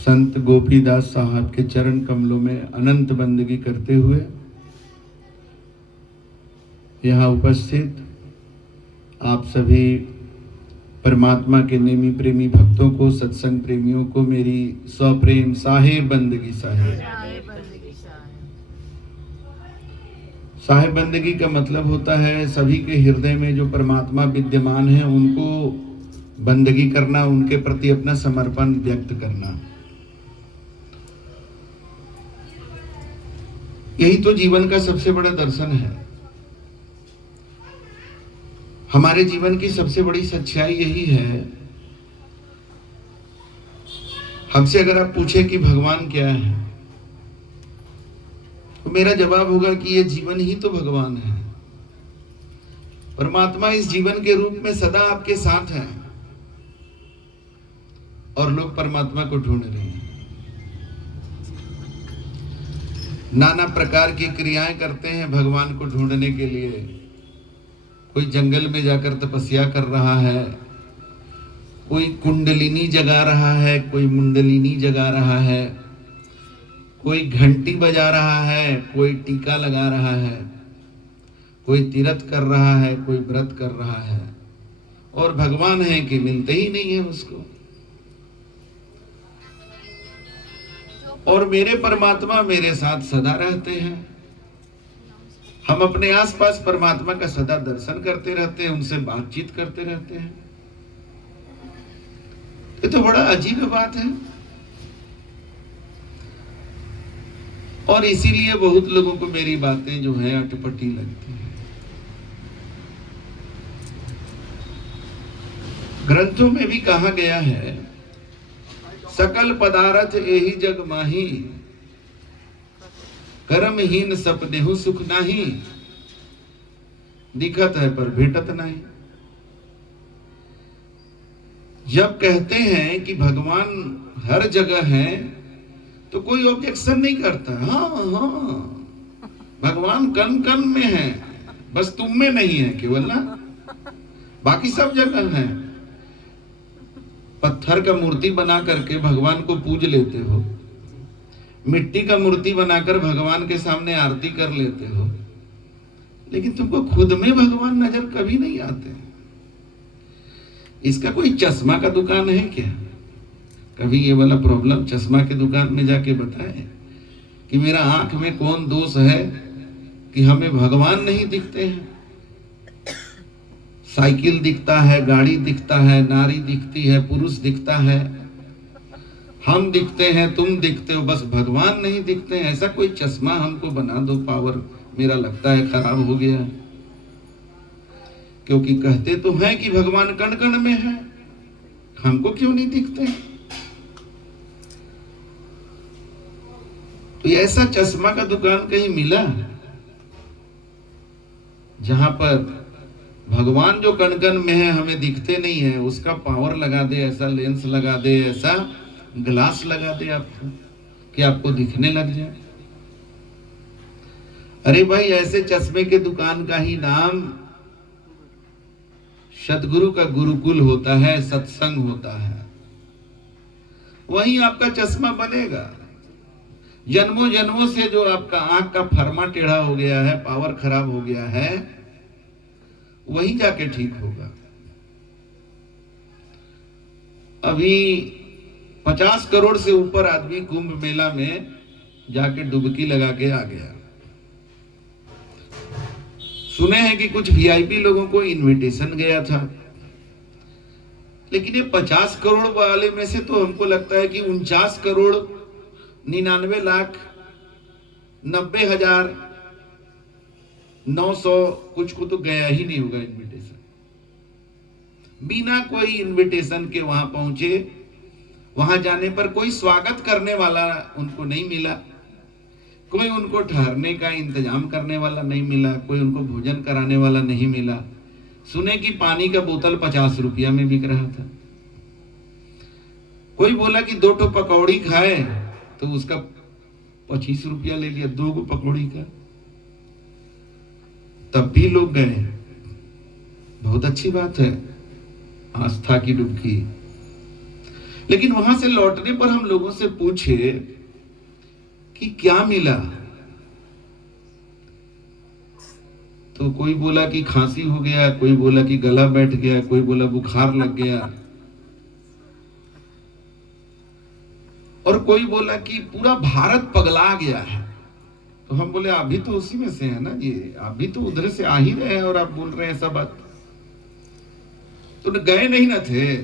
संत गोपीदास साहब के चरण कमलों में अनंत बंदगी करते हुए यहाँ उपस्थित आप सभी परमात्मा के नेमी प्रेमी भक्तों को, सत्संग प्रेमियों को मेरी सप्रेम साहेब बंदगी। साहेब बंदगी का मतलब होता है सभी के हृदय में जो परमात्मा विद्यमान है उनको बंदगी करना, उनके प्रति अपना समर्पण व्यक्त करना। यही तो जीवन का सबसे बड़ा दर्शन है। हमारे जीवन की सबसे बड़ी सच्चाई यही है। हमसे अगर आप पूछे कि भगवान क्या है, तो मेरा जवाब होगा कि ये जीवन ही तो भगवान है। परमात्मा इस जीवन के रूप में सदा आपके साथ है और लोग परमात्मा को ढूंढ रहे हैं। नाना प्रकार की क्रियाएं करते हैं भगवान को ढूंढने के लिए। कोई जंगल में जाकर तपस्या कर रहा है, कोई कुंडलिनी जगा रहा है, कोई मुंडलिनी जगा रहा है, कोई घंटी बजा रहा है, कोई टीका लगा रहा है, कोई तीर्थ कर रहा है, कोई व्रत कर रहा है, और भगवान है कि मिलते ही नहीं है उसको। और मेरे परमात्मा मेरे साथ सदा रहते हैं। हम अपने आसपास परमात्मा का सदा दर्शन करते रहते हैं, उनसे बातचीत करते रहते हैं। ये तो बड़ा अजीब बात है। और इसीलिए बहुत लोगों को मेरी बातें जो है अटपटी लगती है। ग्रंथों में भी कहा गया है, सकल पदार्थ एहि जग माही, कर्महीन सपनेहु सुख नाही, दिखत है पर भेटत नहीं। जब कहते हैं कि भगवान हर जगह है तो कोई ऑब्जेक्शन नहीं करता। हाँ हाँ, भगवान कण कण में है, बस तुम में नहीं है केवल ना, बाकी सब जगह है। पत्थर का मूर्ति बना करके भगवान को पूज लेते हो, मिट्टी का मूर्ति बनाकर भगवान के सामने आरती कर लेते हो, लेकिन तुमको खुद में भगवान नजर कभी नहीं आते। इसका कोई चश्मा का दुकान है क्या? कभी ये वाला प्रॉब्लम चश्मा के दुकान में जाके बताए कि मेरा आंख में कौन दोष है कि हमें भगवान नहीं दिखते हैं। साइकिल दिखता है, गाड़ी दिखता है, नारी दिखती है, पुरुष दिखता है, हम दिखते हैं, तुम दिखते हो, बस भगवान नहीं दिखते हैं। ऐसा कोई चश्मा हमको बना दो। पावर मेरा लगता है खराब हो गया है, क्योंकि कहते तो हैं कि भगवान कण कण में है, हमको क्यों नहीं दिखते? तो ऐसा चश्मा का दुकान कहीं मिला जहां पर भगवान जो कण कण में है हमें दिखते नहीं है, उसका पावर लगा दे, ऐसा लेंस लगा दे, ऐसा ग्लास लगा दे आपको कि आपको दिखने लग जाए। अरे भाई, ऐसे चश्मे के दुकान का ही नाम सतगुरु का गुरुकुल होता है, सत्संग होता है। वहीं आपका चश्मा बनेगा। जन्मों जन्मों से जो आपका आंख का फरमा टेढ़ा हो गया है, पावर खराब हो गया है, वही जाके ठीक होगा। अभी 50 करोड़ से ऊपर आदमी कुंभ मेला में जाके डुबकी लगा के आ गया। सुने हैं कि कुछ वीआईपी लोगों को इनविटेशन गया था, लेकिन ये 50 करोड़ वाले में से तो हमको लगता है कि 49 करोड़ 99 लाख 90,900 कुछ को तो गया ही नहीं होगा इनविटेशन। बिना कोई इनविटेशन के वहां पहुंचे, वहां जाने पर कोई स्वागत करने वाला उनको नहीं मिला, कोई उनको ठहरने का इंतजाम करने वाला नहीं मिला, कोई उनको भोजन कराने वाला नहीं मिला। सुने कि पानी का बोतल 50 रुपया में बिक रहा था। कोई बोला कि 2 ठो पकौड़ी खाए तो उसका 25 रुपया ले लिया, 2 गो पकौड़ी का। तब भी लोग गए। बहुत अच्छी बात है, आस्था की डुबकी। लेकिन वहां से लौटने पर हम लोगों से पूछे कि क्या मिला, तो कोई बोला कि खांसी हो गया, कोई बोला कि गला बैठ गया, कोई बोला बुखार लग गया, और कोई बोला कि पूरा भारत पगला गया है। तो हम बोले अभी तो उसी में से है ना जी, अभी तो उधर से आ ही रहे हैं और आप बोल रहे हैं सब बात। तो गए नहीं ना थे,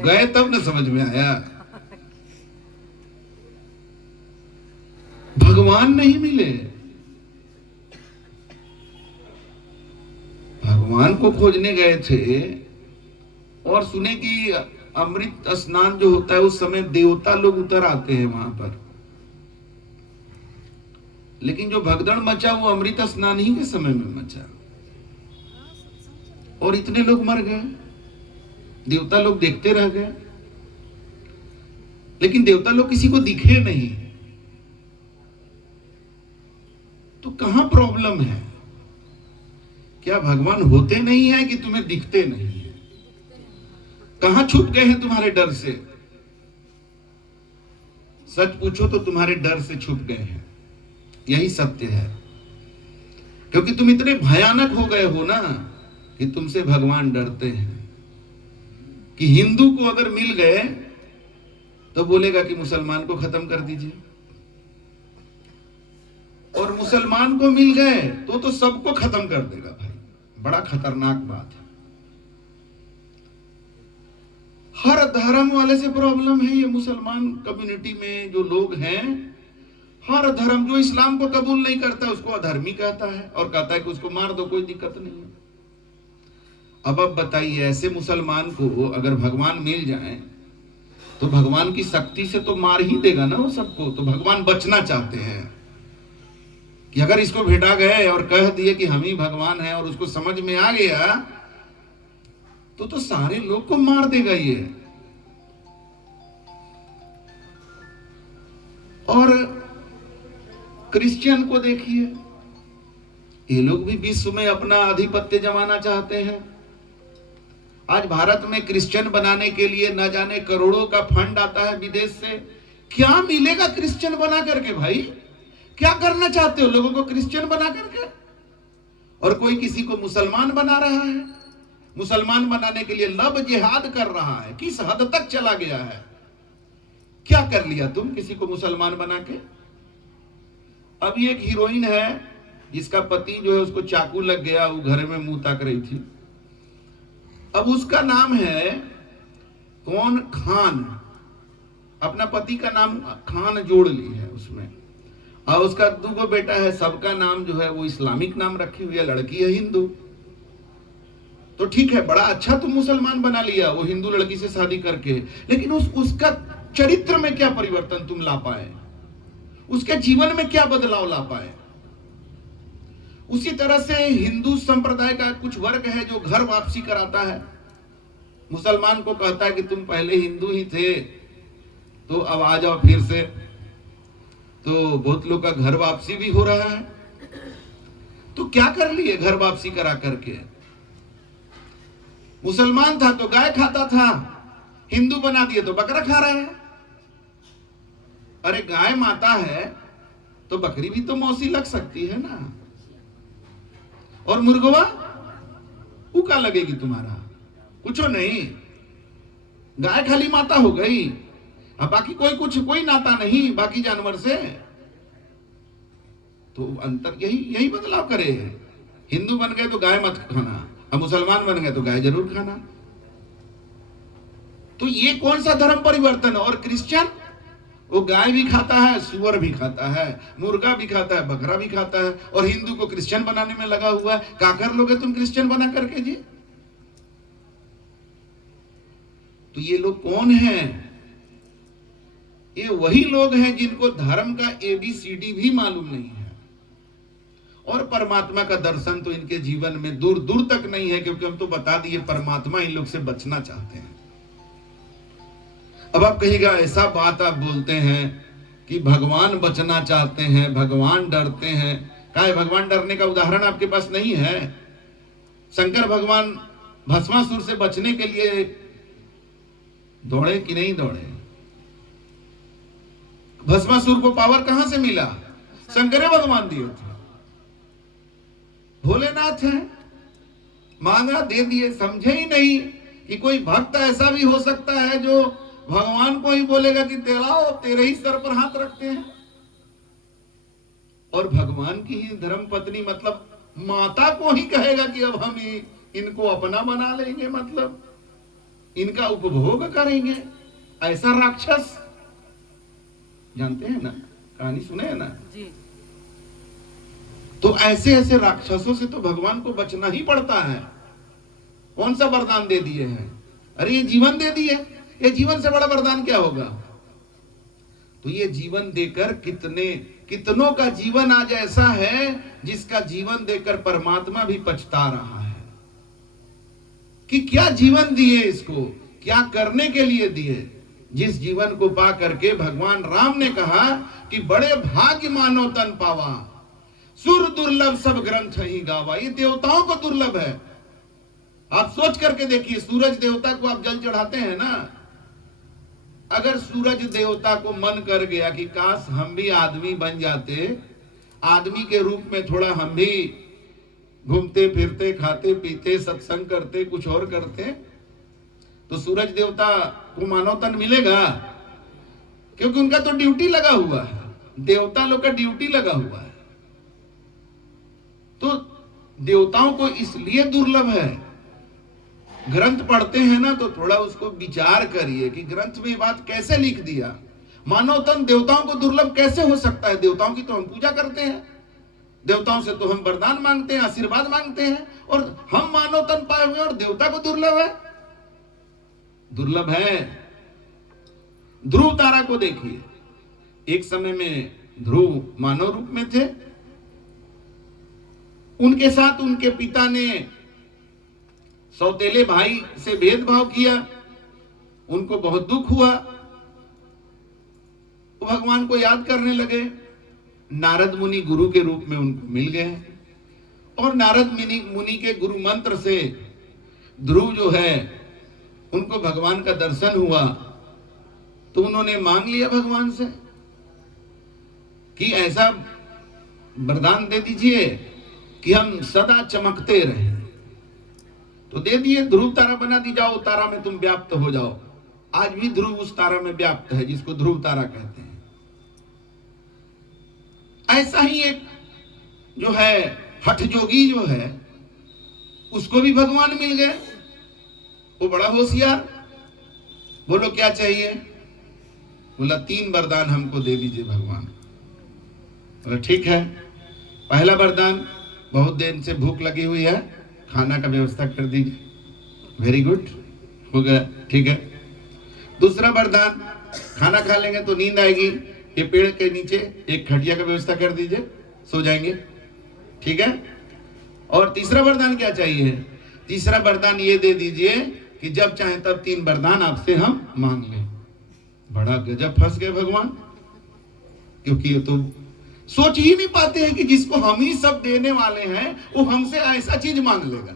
गए तब ना समझ में आया। भगवान नहीं मिले, भगवान को खोजने गए थे और सुने कि अमृत स्नान जो होता है उस समय देवता लोग उतर आते हैं वहां पर, लेकिन जो भगदड़ मचा वो अमृत स्नान ही के समय में मचा और इतने लोग मर गए। देवता लोग देखते रह गए, लेकिन देवता लोग किसी को दिखे नहीं। तो कहां प्रॉब्लम है? क्या भगवान होते नहीं है कि तुम्हें दिखते नहीं है? कहां छुप गए हैं तुम्हारे डर से? सच पूछो तो तुम्हारे डर से छुप गए हैं, यही सत्य है। क्योंकि तुम इतने भयानक हो गए हो ना कि तुमसे भगवान डरते हैं। कि हिंदू को अगर मिल गए तो बोलेगा कि मुसलमान को खत्म कर दीजिए, और मुसलमान को मिल गए तो सबको खत्म कर देगा। भाई बड़ा खतरनाक बात है। हर धर्म वाले से प्रॉब्लम है ये। मुसलमान कम्युनिटी में जो लोग हैं, हर धर्म, जो इस्लाम को कबूल नहीं करता उसको अधर्मी कहता है और कहता है कि उसको मार दो, कोई दिक्कत नहीं है। अब बताइए, ऐसे मुसलमान को अगर भगवान मिल जाए तो भगवान की शक्ति से तो मार ही देगा ना वो सबको। तो भगवान बचना चाहते हैं कि अगर इसको भेटा गए और कह दिए कि हम ही भगवान हैं और उसको समझ में आ गया तो सारे लोग को मार देगा ये। और क्रिश्चियन को देखिए, ये लोग भी विश्व में अपना आधिपत्य जमाना चाहते हैं। आज भारत में क्रिश्चियन बनाने के लिए न जाने करोड़ों का फंड आता है विदेश से। क्या मिलेगा क्रिश्चियन बना करके? भाई क्या करना चाहते हो लोगों को क्रिश्चियन बना करके? और कोई किसी को मुसलमान बना रहा है, मुसलमान बनाने के लिए लब जिहाद कर रहा है। किस हद तक चला गया है? क्या कर लिया तुम किसी को मुसलमान बना के? अभी एक हीरोइन है जिसका पति जो है उसको चाकू लग गया, वो घर में मुंह ताक रही थी। अब उसका नाम है कौन? खान। अपना पति का नाम खान जोड़ ली है उसमें, और उसका 2 बेटा है, सबका नाम जो है वो इस्लामिक नाम रखी हुई है। लड़की है हिंदू, तो ठीक है, बड़ा अच्छा तुम मुसलमान बना लिया वो हिंदू लड़की से शादी करके, लेकिन उसका चरित्र में क्या परिवर्तन तुम ला पाए? उसके जीवन में क्या बदलाव ला पाए? उसी तरह से हिंदू संप्रदाय का कुछ वर्ग है जो घर वापसी कराता है। मुसलमान को कहता है कि तुम पहले हिंदू ही थे तो अब आ जाओ फिर से। तो बहुत लोग का घर वापसी भी हो रहा है। तो क्या कर लिए घर वापसी करा करके? मुसलमान था तो गाय खाता था, हिंदू बना दिए तो बकरा खा रहा है। अरे गाय माता है तो बकरी भी तो मौसी लग सकती है ना। और मुर्गवा उका लगेगी तुम्हारा, कुछ नहीं। गाय खाली माता हो गई, अब बाकी कोई नाता नहीं बाकी जानवर से। तो अंतर यही बदलाव करे। हिंदू बन गए तो गाय मत खाना, अब मुसलमान बन गए तो गाय जरूर खाना। तो ये कौन सा धर्म परिवर्तन? और क्रिश्चियन वो गाय भी खाता है, सुअर भी खाता है, मुर्गा भी खाता है, बकरा भी खाता है, और हिंदू को क्रिश्चियन बनाने में लगा हुआ है। क्या कर लोगे तुम क्रिश्चियन बना करके जी? तो ये लोग कौन हैं? ये वही लोग हैं जिनको धर्म का ABCD भी मालूम नहीं है, और परमात्मा का दर्शन तो इनके जीवन में दूर दूर तक नहीं है, क्योंकि हम तो बता दिए परमात्मा इन लोग से बचना चाहते हैं। अब आप कहिएगा ऐसा बात आप बोलते हैं कि भगवान बचना चाहते हैं, भगवान डरते हैं। क्या है, भगवान डरने का उदाहरण आपके पास नहीं है? शंकर भगवान भस्मासुर से बचने के लिए दौड़े कि नहीं दौड़े? भस्मासुर को पावर कहां से मिला? शंकर भगवान दिए थे। भोलेनाथ है, मांगा दे दिए। समझे ही नहीं कि कोई भक्त ऐसा भी हो सकता है जो भगवान को ही बोलेगा कि तेलाओ तेरे ही सर पर हाथ रखते हैं। और भगवान की ही धर्म पत्नी मतलब माता को ही कहेगा कि अब हम इनको अपना बना लेंगे, मतलब इनका उपभोग करेंगे। ऐसा राक्षस, जानते हैं ना, कहानी सुने हैं ना जी। तो ऐसे ऐसे राक्षसों से तो भगवान को बचना ही पड़ता है। कौन सा वरदान दे दिए हैं? अरे ये जीवन दे दिए, ये जीवन से बड़ा वरदान क्या होगा? तो ये जीवन देकर कितनों का जीवन आज ऐसा है जिसका जीवन देकर परमात्मा भी पछता रहा है कि क्या जीवन दिए इसको, क्या करने के लिए दिए। जिस जीवन को पा करके भगवान राम ने कहा कि बड़े भाग्य मानो तन पावा, सुर दुर्लभ सब ग्रंथ ही गावा। ये देवताओं को दुर्लभ है। आप सोच करके देखिए, सूरज देवता को आप जल चढ़ाते हैं ना, अगर सूरज देवता को मन कर गया कि काश हम भी आदमी बन जाते, आदमी के रूप में थोड़ा हम भी घूमते फिरते, खाते पीते, सत्संग करते, कुछ और करते, तो सूरज देवता को मानव तन मिलेगा? क्योंकि उनका तो ड्यूटी लगा हुआ है, देवता लोग का ड्यूटी लगा हुआ है। तो देवताओं को इसलिए दुर्लभ है। ग्रंथ पढ़ते हैं ना तो थोड़ा उसको विचार करिए कि ग्रंथ में बात कैसे लिख दिया। मानव तन देवताओं को दुर्लभ कैसे हो सकता है? देवताओं की तो हम पूजा करते हैं, देवताओं से तो हम वरदान मांगते हैं, आशीर्वाद मांगते हैं, और हम मानव तन पाए हुए और देवता को दुर्लभ है? दुर्लभ है। ध्रुव तारा को देखिए, एक समय में ध्रुव मानव रूप में थे, उनके साथ उनके पिता ने सौतेले भाई से भेदभाव किया, उनको बहुत दुख हुआ। वो भगवान को याद करने लगे। नारद मुनि गुरु के रूप में उनको मिल गए, और नारद मुनि के गुरु मंत्र से ध्रुव जो है उनको भगवान का दर्शन हुआ। तो उन्होंने मांग लिया भगवान से कि ऐसा वरदान दे दीजिए कि हम सदा चमकते रहें। तो दे दिए, ध्रुव तारा बना दी, जाओ तारा में तुम व्याप्त हो जाओ। आज भी ध्रुव उस तारा में व्याप्त है जिसको ध्रुव तारा कहते हैं। ऐसा ही एक जो है हठ जोगी जो है, उसको भी भगवान मिल गए। वो बड़ा होशियार। बोलो क्या चाहिए? बोला 3 वरदान हमको दे दीजिए भगवान। बोला ठीक है। पहला वरदान, बहुत देर से भूख लगी हुई है, खाना का व्यवस्था कर दीजिए। वेरी गुड, हो गया, ठीक है। दूसरा वरदान, खाना खा लेंगे तो नींद आएगी, ये पेड़ के नीचे एक खटिया का व्यवस्था कर दीजिए, सो जाएंगे, ठीक है। और तीसरा वरदान क्या चाहिए? तीसरा वरदान ये दे दीजिए कि जब चाहे तब 3 वरदान आपसे हम मांग लें। बड़ा गजब, फंस गए भगवान, क्योंकि ये तो सोच ही नहीं पाते हैं कि जिसको हम ही सब देने वाले हैं वो हमसे ऐसा चीज मांग लेगा।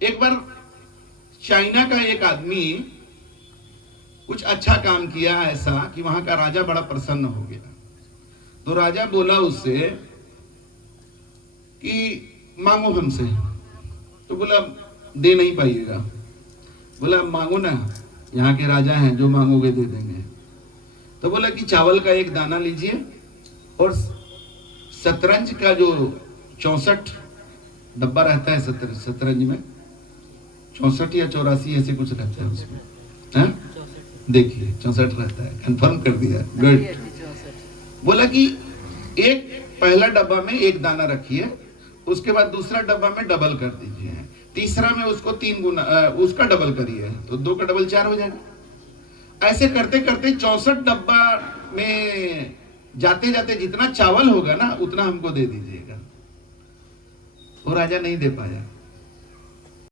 एक बार चाइना का एक आदमी कुछ अच्छा काम किया ऐसा कि वहां का राजा बड़ा प्रसन्न हो गया। तो राजा बोला उससे कि मांगो हमसे। तो बोला दे नहीं पाइएगा। बोला मांगो ना, यहाँ के राजा हैं, जो मांगोगे दे देंगे। तो बोला कि चावल का एक दाना लीजिए और शतरंज का जो 64 डब्बा रहता है शतरंज में, 64 या 84 ऐसे कुछ रहता है उसमें, है? देखिए 64 रहता है, कंफर्म कर दिया, गुड। बोला कि एक पहला डब्बा में एक दाना रखिए, उसके बाद दूसरा डब्बा में डबल कर दीजिए, तीसरा में उसको 3 गुना उसका डबल करिए, तो 2 का डबल 4 हो जाएगा। ऐसे करते करते 64 डब्बा में जाते जाते जितना चावल होगा ना उतना हमको दे दीजिएगा। वो राजा नहीं दे पाया।